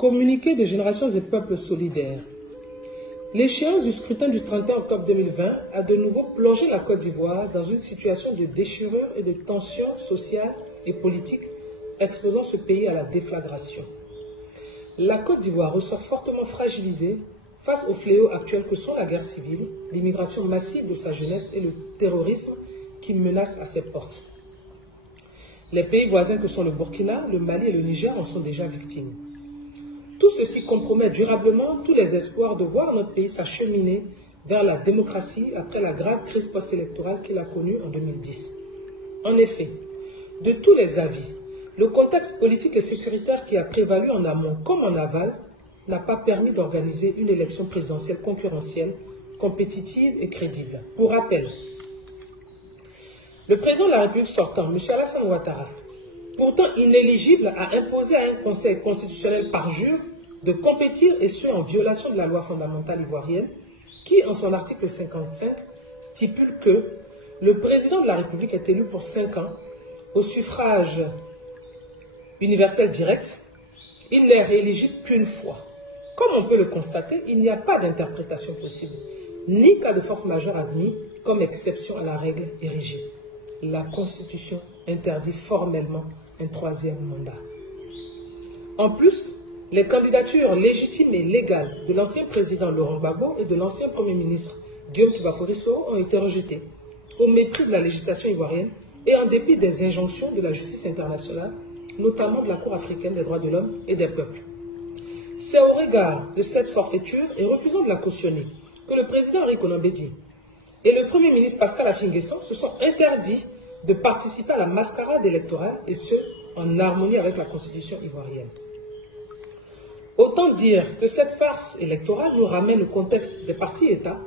Communiqué de Générations et Peuples solidaires. L'échéance du scrutin du 31 octobre 2020 a de nouveau plongé la Côte d'Ivoire dans une situation de déchirure et de tension sociale et politique, exposant ce pays à la déflagration. La Côte d'Ivoire ressort fortement fragilisée face aux fléaux actuels que sont la guerre civile, l'immigration massive de sa jeunesse et le terrorisme qui menace à ses portes. Les pays voisins que sont le Burkina, le Mali et le Niger en sont déjà victimes. Tout ceci compromet durablement tous les espoirs de voir notre pays s'acheminer vers la démocratie après la grave crise post-électorale qu'il a connue en 2010. En effet, de tous les avis, le contexte politique et sécuritaire qui a prévalu en amont comme en aval n'a pas permis d'organiser une élection présidentielle concurrentielle, compétitive et crédible. Pour rappel, le président de la République sortant, M. Alassane Ouattara, pourtant inéligible, a imposé à un conseil constitutionnel parjure de compétir et ce en violation de la loi fondamentale ivoirienne qui, en son article 55, stipule que le président de la République est élu pour 5 ans au suffrage universel direct. Il n'est rééligible qu'une fois. Comme on peut le constater, il n'y a pas d'interprétation possible, ni cas de force majeure admis comme exception à la règle érigée. La Constitution interdit formellement un 3e mandat. En plus, les candidatures légitimes et légales de l'ancien président Laurent Gbagbo et de l'ancien Premier ministre Guillaume Kibafori Soro ont été rejetées, au mépris de la législation ivoirienne et en dépit des injonctions de la justice internationale, notamment de la Cour africaine des droits de l'homme et des peuples. C'est au regard de cette forfaiture et refusant de la cautionner que le président Henri Konan Bédié et le Premier ministre Pascal Affi-N'Guessan se sont interdits de participer à la mascarade électorale et ce, en harmonie avec la Constitution ivoirienne. Autant dire que cette farce électorale nous ramène au contexte des partis-États,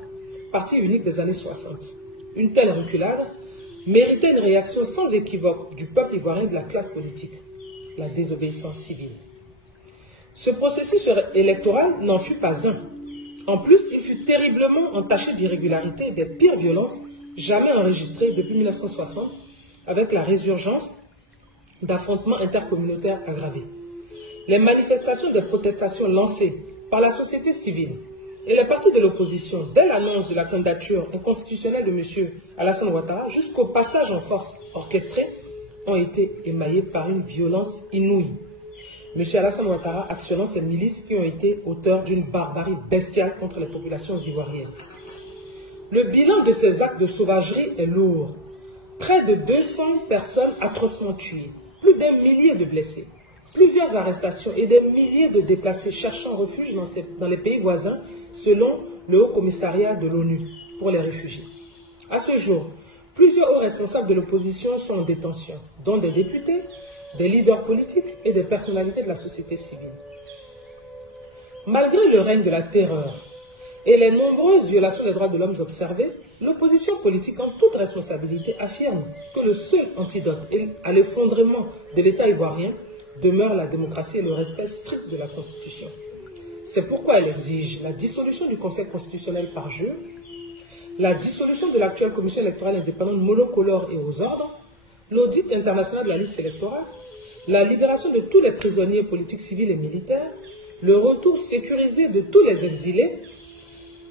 partis uniques des années 60. Une telle reculade méritait une réaction sans équivoque du peuple ivoirien et de la classe politique, la désobéissance civile. Ce processus électoral n'en fut pas un. En plus, il fut terriblement entaché d'irrégularités et des pires violences jamais enregistrées depuis 1960, avec la résurgence d'affrontements intercommunautaires aggravés. Les manifestations des protestations lancées par la société civile et les partis de l'opposition dès l'annonce de la candidature inconstitutionnelle de M. Alassane Ouattara jusqu'au passage en force orchestré ont été émaillées par une violence inouïe. M. Alassane Ouattara actionnant ces milices qui ont été auteurs d'une barbarie bestiale contre les populations ivoiriennes. Le bilan de ces actes de sauvagerie est lourd. Près de 200 personnes atrocement tuées, plus d'un millier de blessés, plusieurs arrestations et des milliers de déplacés cherchant refuge dans les pays voisins selon le Haut Commissariat de l'ONU pour les réfugiés. À ce jour, plusieurs hauts responsables de l'opposition sont en détention, dont des députés, des leaders politiques et des personnalités de la société civile. Malgré le règne de la terreur et les nombreuses violations des droits de l'homme observées, l'opposition politique en toute responsabilité affirme que le seul antidote à l'effondrement de l'État ivoirien demeure la démocratie et le respect strict de la Constitution. C'est pourquoi elle exige la dissolution du Conseil constitutionnel par jeu, la dissolution de l'actuelle commission électorale indépendante monocolore et aux ordres, l'audit international de la liste électorale, la libération de tous les prisonniers politiques civils et militaires, le retour sécurisé de tous les exilés,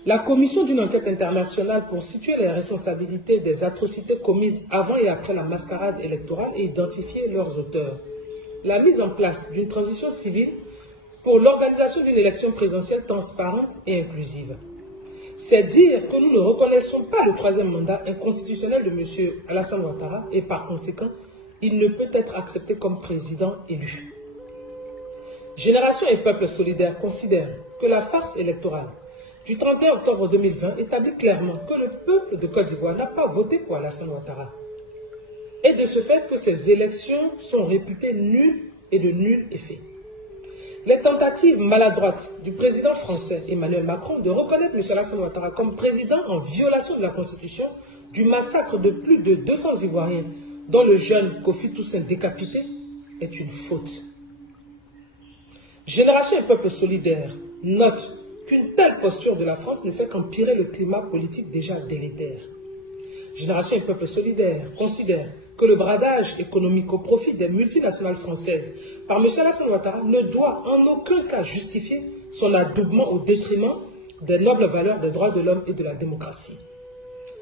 la commission d'une enquête internationale pour situer les responsabilités des atrocités commises avant et après la mascarade électorale et identifier leurs auteurs, la mise en place d'une transition civile pour l'organisation d'une élection présidentielle transparente et inclusive. C'est dire que nous ne reconnaissons pas le 3e mandat inconstitutionnel de M. Alassane Ouattara et par conséquent, il ne peut être accepté comme président élu. Génération et Peuple solidaires considèrent que la farce électorale du 31 octobre 2020 établit clairement que le peuple de Côte d'Ivoire n'a pas voté pour Alassane Ouattara et de ce fait que ces élections sont réputées nulles et de nul effet. Les tentatives maladroites du président français Emmanuel Macron de reconnaître M. Alassane Ouattara comme président en violation de la Constitution du massacre de plus de 200 Ivoiriens, dont le jeune Kofi Toussaint décapité, est une faute. Génération et Peuple solidaires note qu'une telle posture de la France ne fait qu'empirer le climat politique déjà délétère. Génération et Peuple solidaires considère que le bradage économique au profit des multinationales françaises par M. Alassane Ouattara ne doit en aucun cas justifier son adoubement au détriment des nobles valeurs des droits de l'homme et de la démocratie.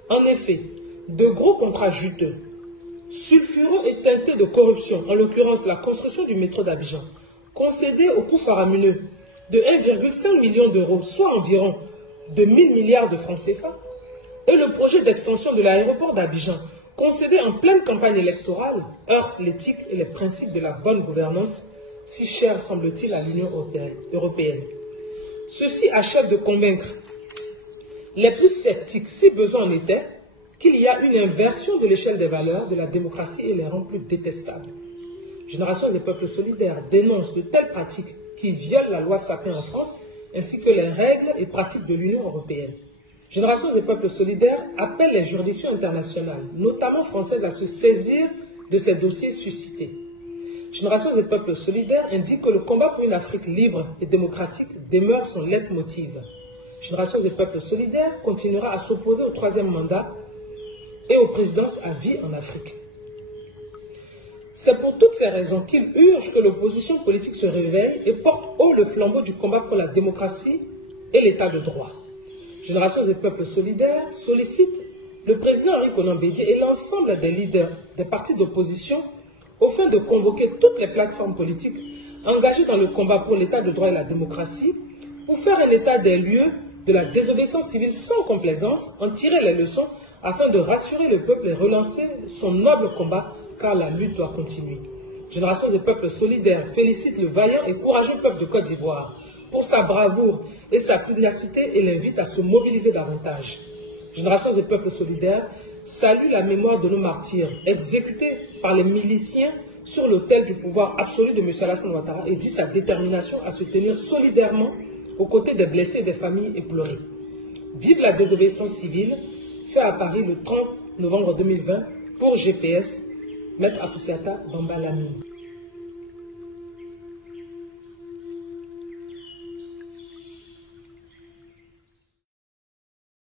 En effet, de gros contrats juteux, sulfureux et teintés de corruption, en l'occurrence la construction du métro d'Abidjan, concédé au coût faramineux de 1,5 million d'euros, soit environ de 1000 milliards de francs CFA, et le projet d'extension de l'aéroport d'Abidjan, concédé en pleine campagne électorale, heurte l'éthique et les principes de la bonne gouvernance, si chers semble-t-il à l'Union européenne. Ceci achève de convaincre les plus sceptiques, si besoin en était, qu'il y a une inversion de l'échelle des valeurs de la démocratie et les rend plus détestables. Génération des peuples solidaires dénonce de telles pratiques qui violent la loi Sapin en France, ainsi que les règles et pratiques de l'Union européenne. Génération des peuples solidaires appelle les juridictions internationales, notamment françaises, à se saisir de ces dossiers suscités. Génération des peuples solidaires indique que le combat pour une Afrique libre et démocratique demeure son leitmotiv. Génération des peuples solidaires continuera à s'opposer au troisième mandat et aux présidences à vie en Afrique. C'est pour toutes ces raisons qu'il urge que l'opposition politique se réveille et porte haut le flambeau du combat pour la démocratie et l'état de droit. Génération des peuples solidaires sollicite le président Henri Konan Bédié et l'ensemble des leaders des partis d'opposition au fin de convoquer toutes les plateformes politiques engagées dans le combat pour l'état de droit et la démocratie pour faire un état des lieux de la désobéissance civile sans complaisance, en tirer les leçons afin de rassurer le peuple et relancer son noble combat, car la lutte doit continuer. Génération des peuples solidaires félicite le vaillant et courageux peuple de Côte d'Ivoire pour sa bravoure et sa pugnacité et l'invite à se mobiliser davantage. Génération des peuples solidaires salue la mémoire de nos martyrs exécutés par les miliciens sur l'autel du pouvoir absolu de M. Alassane Ouattara et dit sa détermination à se tenir solidairement aux côtés des blessés et des familles éplorées. Vive la désobéissance civile, fait à Paris le 30 novembre 2020 pour GPS, Maître Afoussiata Bamba Lamine.